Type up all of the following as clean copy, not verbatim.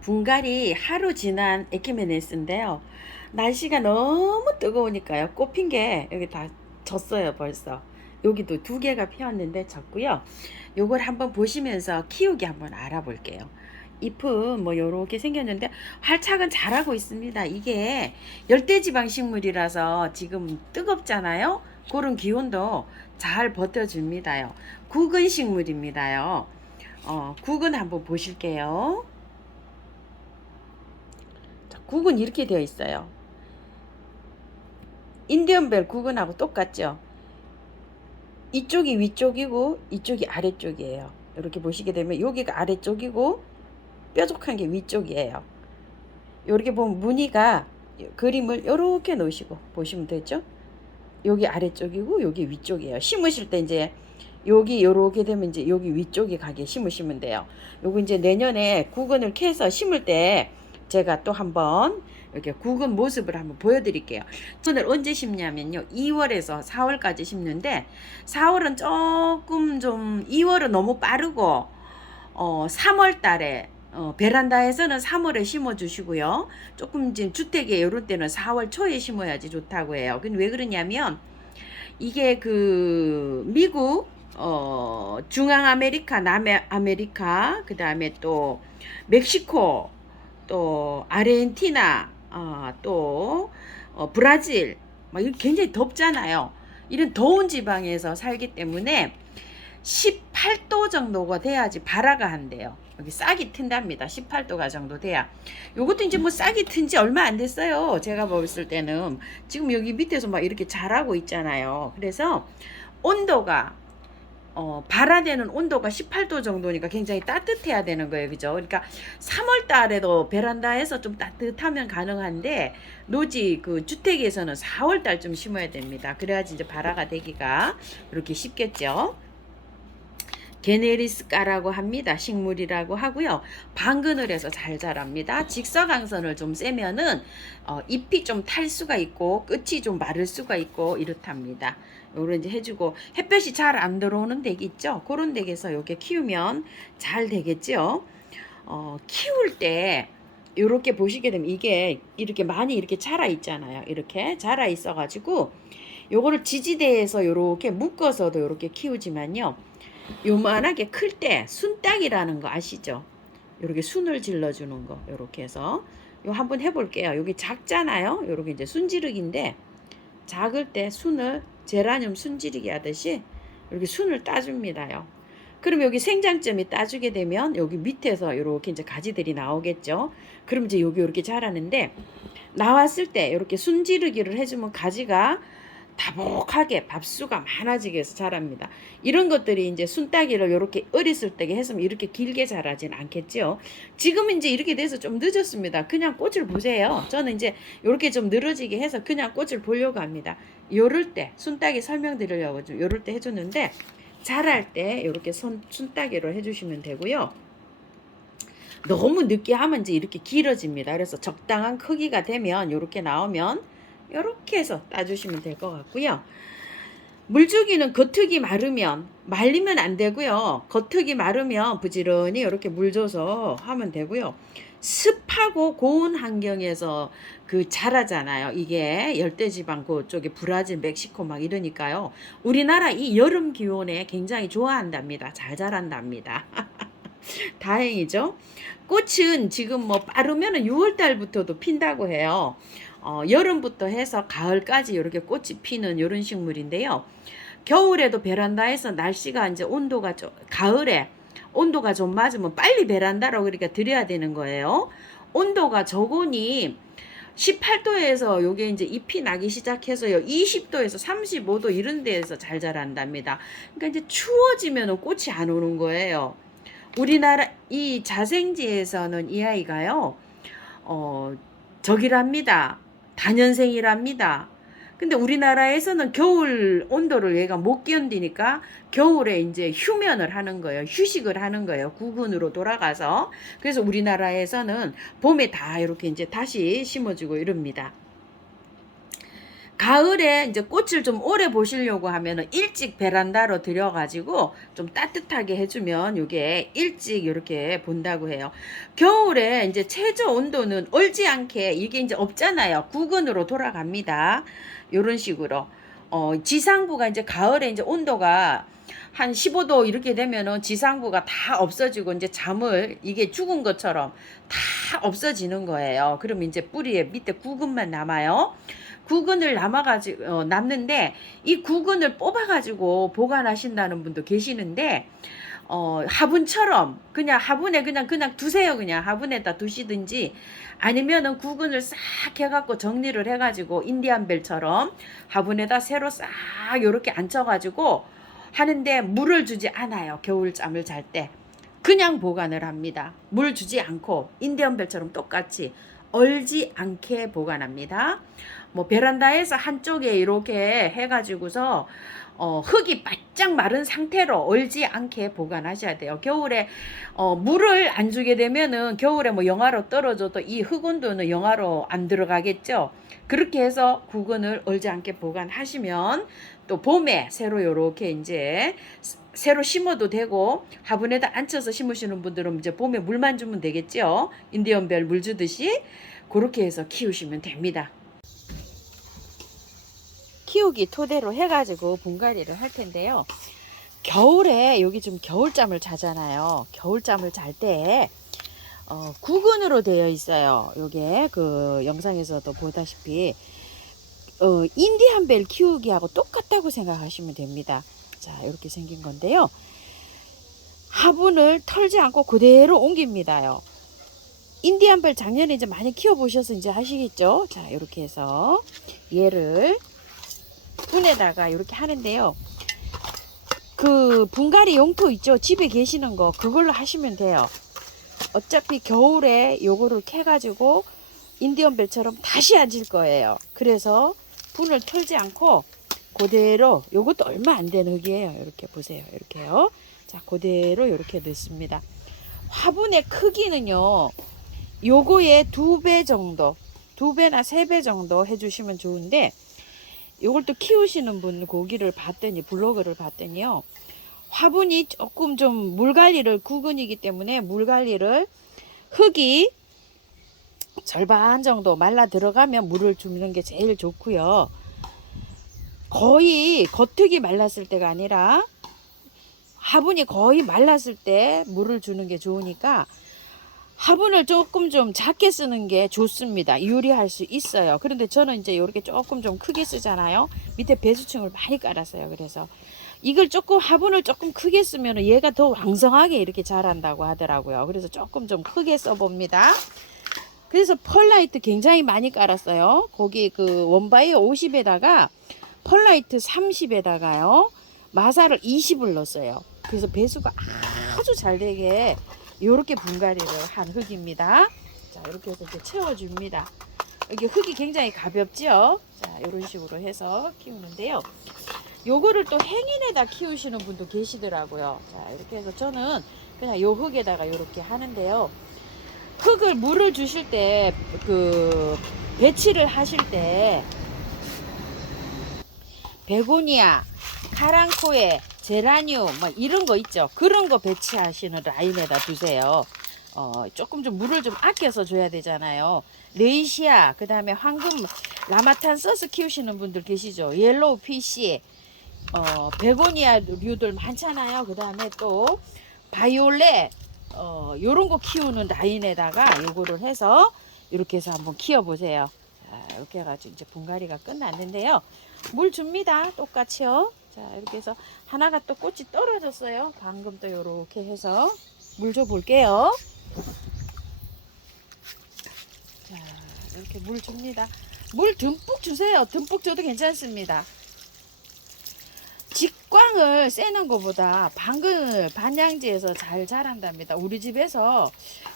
분갈이 하루 지난 에키메네스인데요. 날씨가 너무 뜨거우니까요. 꽃핀 게 여기 다 졌어요, 벌써. 여기도 두 개가 피었는데 졌고요. 요걸 한번 보시면서 키우기 한번 알아볼게요. 잎은 뭐 요렇게 생겼는데 활착은 잘하고 있습니다. 이게 열대지방 식물이라서 지금 뜨겁잖아요. 그런 기온도 잘 버텨줍니다요. 국은 식물입니다요. 국은 한번 보실게요. 국은 이렇게 되어 있어요. 인디언벨 국은하고 똑같죠. 이쪽이 위쪽이고 이쪽이 아래쪽이에요. 이렇게 보시게 되면 여기가 아래쪽이고 뾰족한 게 위쪽이에요. 이렇게 보면 무늬가 그림을 이렇게 놓으시고 보시면 되죠. 여기 아래쪽이고 여기 위쪽이에요. 심으실 때 이제 여기 요렇게 되면 이제 여기 위쪽에 가게 심으시면 돼요. 요거 이제 내년에 국은을 캐서 심을 때 제가 또 한번 이렇게 국은 모습을 한번 보여드릴게요. 저는 언제 심냐면요. 2월에서 4월까지 심는데 4월은 조금 좀 2월은 너무 빠르고 3월 달에 베란다에서는 3월에 심어 주시고요. 조금 지금 주택에 이런 때는 4월 초에 심어야지 좋다고 해요. 근데 왜 그러냐면 이게 그 미국 중앙아메리카, 남아메리카, 그 다음에 또 멕시코, 또 아르헨티나, 또 브라질, 막 이거 굉장히 덥잖아요. 이런 더운 지방에서 살기 때문에 18도 정도가 돼야지 발화가 한대요. 여기 싹이 튼답니다. 18도가 정도 돼야. 요것도 이제 뭐 싹이 튼지 얼마 안 됐어요. 제가 봤을 때는. 지금 여기 밑에서 막 이렇게 자라고 있잖아요. 그래서 온도가 발화되는 온도가 18도 정도니까 굉장히 따뜻해야 되는 거예요. 그죠? 그러니까 3월 달에도 베란다에서 좀 따뜻하면 가능한데 노지 그 주택에서는 4월 달쯤 심어야 됩니다. 그래야지 이제 발화가 되기가 이렇게 쉽겠죠. 게네리스카라고 합니다. 식물이라고 하고요. 방근을 해서 잘 자랍니다. 직사광선을 좀 쐬면은 잎이 좀 탈 수가 있고 끝이 좀 마를 수가 있고 이렇답니다. 요런 이제 해주고 햇볕이 잘 안 들어오는 덱 있죠. 그런 덱에서 요게 키우면 잘 되겠죠. 키울 때 이렇게 보시게 되면 이게 이렇게 많이 이렇게 자라 있잖아요. 이렇게 자라 있어 가지고 요거를 지지대에서 요렇게 묶어서도 요렇게 키우지만요. 요만하게 클 때 순딱이라는 거 아시죠? 요렇게 순을 질러주는 거 요렇게 해서 요 한번 해볼게요. 여기 작잖아요. 요렇게 이제 순지르기인데 작을 때 순을 제라늄 순지르기 하듯이 이렇게 순을 따줍니다요. 그럼 여기 생장점이 따주게 되면 여기 밑에서 이렇게 이제 가지들이 나오겠죠. 그럼 이제 여기 이렇게 자라는데 나왔을 때 이렇게 순지르기를 해주면 가지가 다복하게 밥수가 많아지게 해서 자랍니다. 이런 것들이 이제 순따기를 이렇게 어렸을 때 했으면 이렇게 길게 자라진 않겠죠. 지금 이제 이렇게 돼서 좀 늦었습니다. 그냥 꽃을 보세요. 저는 이제 이렇게 좀 늘어지게 해서 그냥 꽃을 보려고 합니다. 요럴 때 순따기 설명드리려고 좀 요럴 때 해줬는데 자랄 때 이렇게 순따기로 해주시면 되고요. 너무 늦게 하면 이제 이렇게 길어집니다. 그래서 적당한 크기가 되면 이렇게 나오면 이렇게 해서 따주시면 될 것 같고요. 물주기는 겉흙이 마르면 말리면 안 되고요. 겉흙이 마르면 부지런히 이렇게 물 줘서 하면 되고요. 습하고 고온 환경에서 그 자라잖아요. 이게 열대지방 그쪽에 브라질, 멕시코 막 이러니까요. 우리나라 이 여름 기온에 굉장히 좋아한답니다. 잘 자란답니다. 다행이죠. 꽃은 지금 뭐 빠르면 6월 달부터도 핀다고 해요. 여름부터 해서 가을까지 이렇게 꽃이 피는 이런 식물인데요. 겨울에도 베란다에서 날씨가 이제 온도가 좀 가을에 온도가 좀 맞으면 빨리 베란다로 그러니까 드려야 되는 거예요. 온도가 저온이 18도에서 요게 이제 잎이 나기 시작해서요. 20도에서 35도 이런 데에서 잘 자란답니다. 그러니까 이제 추워지면 꽃이 안 오는 거예요. 우리나라 이 자생지에서는 이 아이가요. 저기랍니다. 다년생이랍니다. 근데 우리나라에서는 겨울 온도를 얘가 못 견디니까 겨울에 이제 휴면을 하는 거예요. 휴식을 하는 거예요. 구근으로 돌아가서. 그래서 우리나라에서는 봄에 다 이렇게 이제 다시 심어주고 이럽니다. 가을에 이제 꽃을 좀 오래 보시려고 하면은 일찍 베란다로 들여가지고 좀 따뜻하게 해주면 요게 일찍 이렇게 본다고 해요. 겨울에 이제 최저 온도는 얼지 않게 이게 이제 없잖아요. 구근으로 돌아갑니다. 요런 식으로. 지상부가 이제 가을에 이제 온도가 한 15도 이렇게 되면은 지상부가 다 없어지고 이제 잠을 이게 죽은 것처럼 다 없어지는 거예요. 그럼 이제 뿌리에 밑에 구근만 남아요. 구근을 남아가지고 남는데 이 구근을 뽑아가지고 보관하신다는 분도 계시는데 화분처럼 그냥 화분에 그냥 두세요. 그냥 화분에다 두시든지 아니면은 구근을 싹 해갖고 정리를 해가지고 인디안벨처럼 화분에다 새로 싹 요렇게 앉혀가지고 하는데 물을 주지 않아요. 겨울잠을 잘 때. 그냥 보관을 합니다. 물 주지 않고 인디언벨처럼 똑같이 얼지 않게 보관합니다. 뭐 베란다에서 한쪽에 이렇게 해가지고서 흙이 바짝 마른 상태로 얼지 않게 보관하셔야 돼요. 겨울에 물을 안 주게 되면은 겨울에 뭐 영하로 떨어져도 이 흙 온도는 영하로 안 들어가겠죠. 그렇게 해서 구근을 얼지 않게 보관하시면 또 봄에 새로 요렇게 이제 새로 심어도 되고 화분에다 앉혀서 심으시는 분들은 이제 봄에 물만 주면 되겠죠. 인디언벨 물 주듯이 그렇게 해서 키우시면 됩니다. 키우기 토대로 해가지고 분갈이를 할 텐데요. 겨울에 여기 좀 겨울잠을 자잖아요. 겨울잠을 잘 때 구근으로 되어 있어요. 요게 그 영상에서도 보다시피 인디안벨 키우기하고 똑같다고 생각하시면 됩니다. 자, 이렇게 생긴 건데요. 화분을 털지 않고 그대로 옮깁니다요. 인디안벨 작년에 이제 많이 키워보셔서 이제 아시겠죠? 자, 이렇게 해서 얘를 분에다가 이렇게 하는데요. 그 분갈이 용토 있죠? 집에 계시는 거 그걸로 하시면 돼요. 어차피 겨울에 요거를 캐가지고 인디언벨처럼 다시 앉을 거예요. 그래서 분을 털지 않고 그대로 요것도 얼마 안 되는 흙이에요. 이렇게 보세요. 이렇게요. 자, 그대로 이렇게 넣습니다. 화분의 크기는요. 요거의 2배 정도, 2배나 3배 정도 해주시면 좋은데 요걸 또 키우시는 분 고기를 봤더니 블로그를 봤더니요. 화분이 조금 좀 물관리를 구근이기 때문에 물관리를 흙이 절반 정도 말라 들어가면 물을 주는 게 제일 좋고요. 거의 겉흙이 말랐을 때가 아니라 화분이 거의 말랐을 때 물을 주는 게 좋으니까 화분을 조금 좀 작게 쓰는 게 좋습니다. 유리할 수 있어요. 그런데 저는 이제 이렇게 조금 좀 크게 쓰잖아요. 밑에 배수층을 많이 깔았어요. 그래서 이걸 조금 화분을 조금 크게 쓰면 얘가 더 왕성하게 이렇게 자란다고 하더라고요. 그래서 조금 좀 크게 써봅니다. 그래서 펄라이트 굉장히 많이 깔았어요. 거기 그 원바이어 50에다가 펄라이트 30에다가요. 마사를 20을 넣었어요. 그래서 배수가 아주 잘 되게 이렇게 분갈이를 한 흙입니다. 자, 이렇게 해서 이제 채워줍니다. 이게 흙이 굉장히 가볍죠. 자, 이런 식으로 해서 키우는데요. 요거를 또 행인에다 키우시는 분도 계시더라고요. 자, 이렇게 해서 저는 그냥 요 흙에다가 이렇게 하는데요. 흙을 물을 주실 때 그 배치를 하실 때 베고니아, 카랑코에, 제라늄 뭐 이런 거 있죠. 그런 거 배치하시는 라인에다 두세요. 조금 좀 물을 좀 아껴서 줘야 되잖아요. 레이시아, 그 다음에 황금 라마탄서스 키우시는 분들 계시죠. 옐로우 피시, 베고니아류들 많잖아요. 그 다음에 또 바이올렛, 요런 거 키우는 라인에다가 요거를 해서 이렇게 해서 한번 키워보세요. 자, 이렇게 해가지고 이제 분갈이가 끝났는데요. 물 줍니다. 똑같이요. 자, 이렇게 해서 하나가 또 꽃이 떨어졌어요. 방금 또 요렇게 해서 물 줘 볼게요. 자, 이렇게 물 줍니다. 물 듬뿍 주세요. 듬뿍 줘도 괜찮습니다. 직광을 쐬는 것보다 방근을 반양지에서 잘 자란답니다. 우리 집에서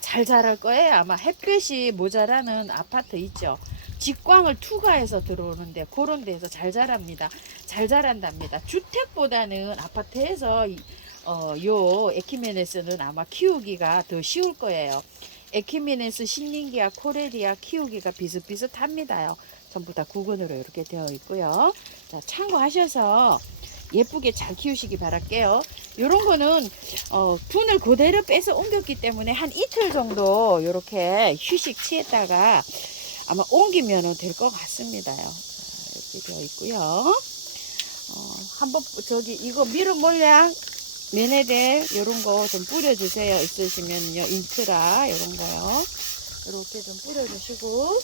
잘 자랄 거예요. 아마 햇볕이 모자라는 아파트 있죠. 직광을 투과해서 들어오는데 그런 데서 잘 자랍니다. 잘 자란답니다. 주택보다는 아파트에서 요 에키메네스는 아마 키우기가 더 쉬울 거예요. 에키메네스, 신린기아, 코레리아 키우기가 비슷비슷합니다요. 전부 다 구근으로 이렇게 되어 있고요. 자, 참고하셔서 예쁘게 잘 키우시기 바랄게요. 요런 거는 분을 그대로 빼서 옮겼기 때문에 한 이틀 정도 이렇게 휴식 취했다가 아마 옮기면 될 것 같습니다요. 자, 이렇게 되어 있고요. 한번 저기 이거 미르 몰약 메네델 요런 거 좀 뿌려주세요. 있으시면요. 인트라 이런 거요. 이렇게 좀 뿌려주시고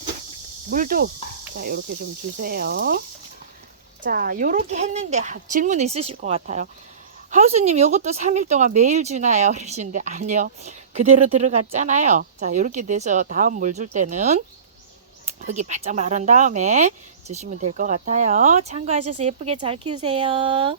물도 자 이렇게 좀 주세요. 자 요렇게 했는데 질문 있으실 것 같아요. 하우스님 요것도 3일 동안 매일 주나요? 그러시는데 아니요. 그대로 들어갔잖아요. 자 요렇게 돼서 다음 물 줄 때는 흙이 바짝 마른 다음에 주시면 될 것 같아요. 참고하셔서 예쁘게 잘 키우세요.